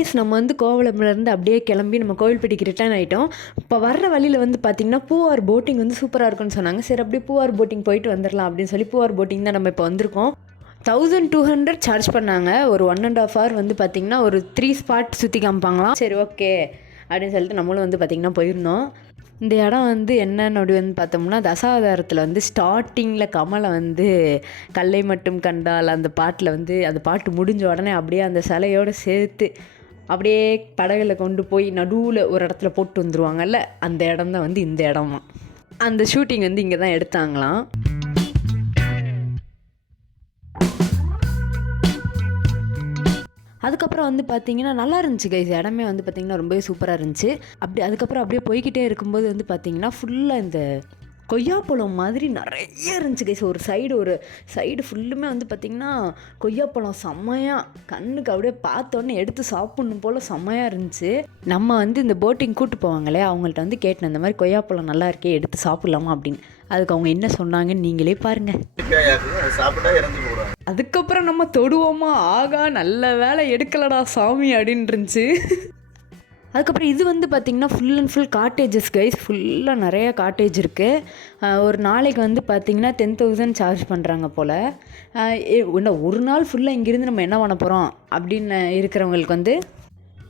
Guys நம்ம வந்து கோவளம்லேருந்து அப்படியே கிளம்பி நம்ம கோவில்பட்டிக்கு ரிட்டர்ன் ஆகிட்டோம். இப்போ வர்ற வழியில் வந்து பார்த்திங்கன்னா பூவார் போட்டிங் வந்து சூப்பராக இருக்குன்னு சொன்னாங்க. சரி அப்படியே பூவார் போட்டிங் போயிட்டு வந்துடலாம் அப்படின்னு சொல்லி பூவார் போட்டிங் தான் நம்ம இப்போ வந்திருக்கோம். 1200 சார்ஜ் பண்ணாங்க. ஒரு 1.5 hour வந்து பார்த்திங்கன்னா ஒரு 3 ஸ்பாட் சுற்றி காமிப்பாங்களாம். சரி ஓகே அப்படின்னு சொல்லிட்டு நம்மளும் வந்து பார்த்திங்கன்னா போயிருந்தோம். இந்த இடம் வந்து என்னன்னு வந்து பார்த்தோம்னா, தசாவதாரத்தில் வந்து ஸ்டார்டிங்கில் கமலை வந்து கல்லை மட்டும் கண்டால் அந்த பாட்டில் வந்து அந்த பாட்டு முடிஞ்ச உடனே அப்படியே அந்த சிலையோடு சேர்த்து அப்படியே படகுல கொண்டு போய் நடுவில் ஒரு இடத்துல போட்டு வந்துருவாங்கல்ல, அந்த இடம் தான் வந்து இந்த இடமா. அந்த ஷூட்டிங் வந்து இங்கே தான் எடுத்தாங்களாம். அதுக்கப்புறம் வந்து பார்த்திங்கன்னா நல்லா இருந்துச்சு கைஸ். இடமே வந்து பார்த்திங்கன்னா ரொம்பவே சூப்பராக இருந்துச்சு. அதுக்கப்புறம் அப்படியே போய்கிட்டே இருக்கும்போது வந்து பார்த்திங்கன்னா ஃபுல்லாக இந்த கொய்யாப்பழம் மாதிரி நிறைய இருந்துச்சு கைஸ். ஒரு சைடு ஃபுல்லுமே வந்து பார்த்திங்கன்னா கொய்யாப்பழம் செம்மையாக கண்ணுக்கு அப்படியே பார்த்தோன்னே எடுத்து சாப்பிட்ணும் போல் செம்மையாக இருந்துச்சு. நம்ம வந்து இந்த போட்டிங் கூட்டு போவாங்களே, அவங்கள்ட்ட வந்து கேட்டேன் இந்த மாதிரி கொய்யாப்பழம் நல்லா இருக்கே எடுத்து சாப்பிட்லாமா அப்படின்னு. அதுக்கு அவங்க என்ன சொன்னாங்கன்னு நீங்களே பாருங்கள். அதுக்கப்புறம் நம்ம தொடுவோமா, ஆகா நல்ல வேலை எடுக்கலடா சாமி அப்படின்னு இருந்துச்சு. அதுக்கப்புறம் இது வந்து பார்த்திங்கன்னா full and full cottages guys. ஃபுல்லாக நிறைய காட்டேஜ் இருக்குது. ஒரு நாளைக்கு வந்து பார்த்திங்கன்னா 10,000 சார்ஜ் பண்ணுறாங்க போல். ஒரு நாள் ஃபுல்லாக இங்கேருந்து நம்ம என்ன பண்ண போகிறோம் அப்படின்னு இருக்கிறவங்களுக்கு வந்து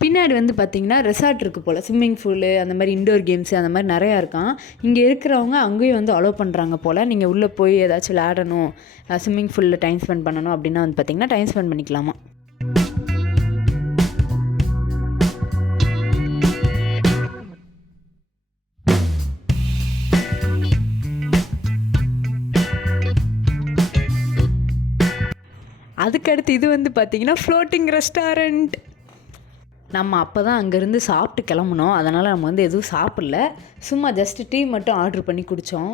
பின்னாடி வந்து பார்த்திங்கன்னா ரெசார்ட் இருக்குது போல். ஸ்விம்மிங் பூலு அந்த மாதிரி இன்டோர் கேம்ஸு அந்த மாதிரி நிறையா இருக்கான். இங்கே இருக்கிறவங்க அங்கேயும் வந்து அலோவ் பண்ணுறாங்க போல். நீங்கள் உள்ளே போய் ஏதாச்சும் விளையாடணும், ஸ்விம்மிங் பூலில் டைம் ஸ்பெண்ட் பண்ணணும் அப்படின்னா வந்து பார்த்திங்கன்னா டைம் ஸ்பெண்ட் பண்ணிக்கலாமா. அதுக்கடுத்து இது வந்து பார்த்திங்கன்னா ஃப்ளோட்டிங் ரெஸ்டாரண்ட். நம்ம அப்போ தான் அங்கேருந்து சாப்பிட்டு கிளம்புனோம். அதனால் நம்ம வந்து எதுவும் சாப்பிடல, சும்மா ஜஸ்ட்டு டீ மட்டும் ஆர்டர் பண்ணி குடித்தோம்.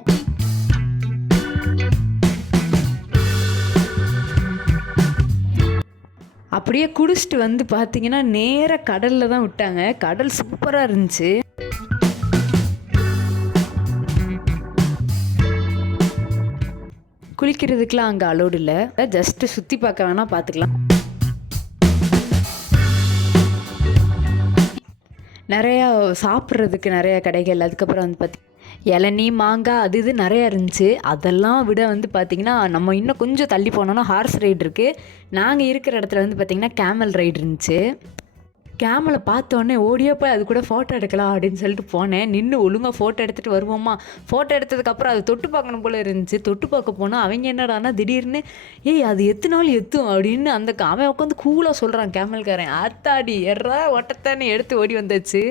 அப்படியே குடிச்சிட்டு வந்து பார்த்திங்கன்னா நேராக கடலில் தான் விட்டாங்க. கடல் சூப்பராக இருந்துச்சு. குளிக்கிறதுக்கெலாம் அங்கே அலோடு இல்லை, ஜஸ்ட்டு சுற்றி பார்க்க வேணால் பார்த்துக்கலாம். நிறையா சாப்பிட்றதுக்கு நிறையா கடைகள், அதுக்கப்புறம் வந்து இளநீ மாங்காய் அது இது நிறையா இருந்துச்சு. அதெல்லாம் விட வந்து பார்த்திங்கன்னா நம்ம இன்னும் கொஞ்சம் தள்ளி போனோன்னா ஹார்ஸ் ரைடு இருக்குது. நாங்கள் இருக்கிற இடத்துல வந்து பார்த்திங்கன்னா கேமல் ரைடு இருந்துச்சு. கேமலை பார்த்தோன்னே ஓடியே போய் அது கூட ஃபோட்டோ எடுக்கலாம் அப்படின்னு சொல்லிட்டு போனேன். நின்று ஒழுங்காக ஃபோட்டோ எடுத்துகிட்டு வருவோமா. ஃபோட்டோ எடுத்ததுக்கப்புறம் அது தொட்டு பார்க்கணும் போல் இருந்துச்சு. தொட்டு பார்க்க போனால் அவங்க என்னடானா திடீர்னு அது எத்துனாலும் எத்தும் அப்படின்னு அவன் உட்காந்து கூலாக சொல்கிறான் கேமல்காரன். ஆத்தாடி எறா ஒட்டத்தானே எடுத்து ஓடி வந்தாச்சு.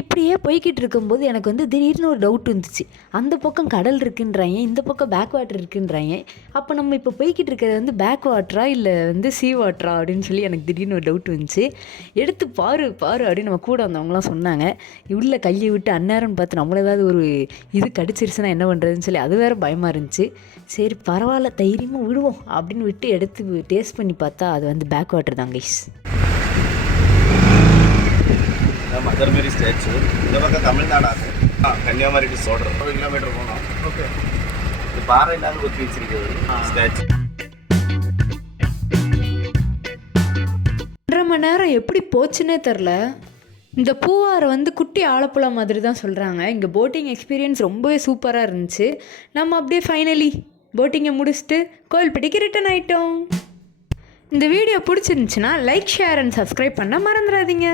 இப்படியே போய்கிட்டு இருக்கும்போது எனக்கு வந்து திடீர்னு ஒரு டவுட் வந்துச்சு. அந்த பக்கம் கடல் இருக்குன்றாங்க, இந்த பக்கம் பேக் வாட்டர் இருக்குன்றாங்க. அப்போ நம்ம இப்போ போய்கிட்டு இருக்கிறது வந்து பேக் வாட்டரா இல்லை வந்து சீ வாட்டரா அப்படின்னு சொல்லி எனக்கு திடீர்னு ஒரு டவுட் வந்துச்சு. எடுத்து பாரு அப்படின்னு நம்ம கூட வந்தவங்களாம் சொன்னாங்க. உள்ள கையை விட்டு அந்நேரம்னு பார்த்து நம்மள ஏதாவது ஒரு இது கடிச்சிருச்சுன்னா என்ன பண்ணுறதுன்னு சொல்லி அது வேறு பயமாக இருந்துச்சு. சரி பரவாயில்ல தைரியமாக விடுவோம் அப்படின்னு விட்டு எடுத்து டேஸ்ட் பண்ணி பார்த்தா அது வந்து பேக் வாட்டர் தான் கைஸ். மதுரமேரி ஸ்டாச்சு இந்த பக்கம் தமிழ்நாடு கன்னியாகுமரி டு சோழர் 1 கிலோமீட்டர் போனோம். ஓகே, இது பாறை இல்லாத ஒத்தி வச்சிருக்கிறது ஸ்டாச்சு. 1.5 மணி நேரம் எப்படி போச்சுன்னே தெரில. இந்த பூவாரை வந்து குட்டி ஆலப்புழா மாதிரி தான் சொல்கிறாங்க. இங்கே போட்டிங் எக்ஸ்பீரியன்ஸ் ரொம்பவே சூப்பராக இருந்துச்சு. நம்ம அப்படியே ஃபைனலி போட்டிங்கை முடிச்சுட்டு கோவில்பட்டிக்கு ரிட்டர்ன் ஆகிட்டோம். இந்த வீடியோ பிடிச்சிருந்துச்சுன்னா லைக், ஷேர் அண்ட் சப்ஸ்கிரைப் பண்ண மறந்துடாதீங்க.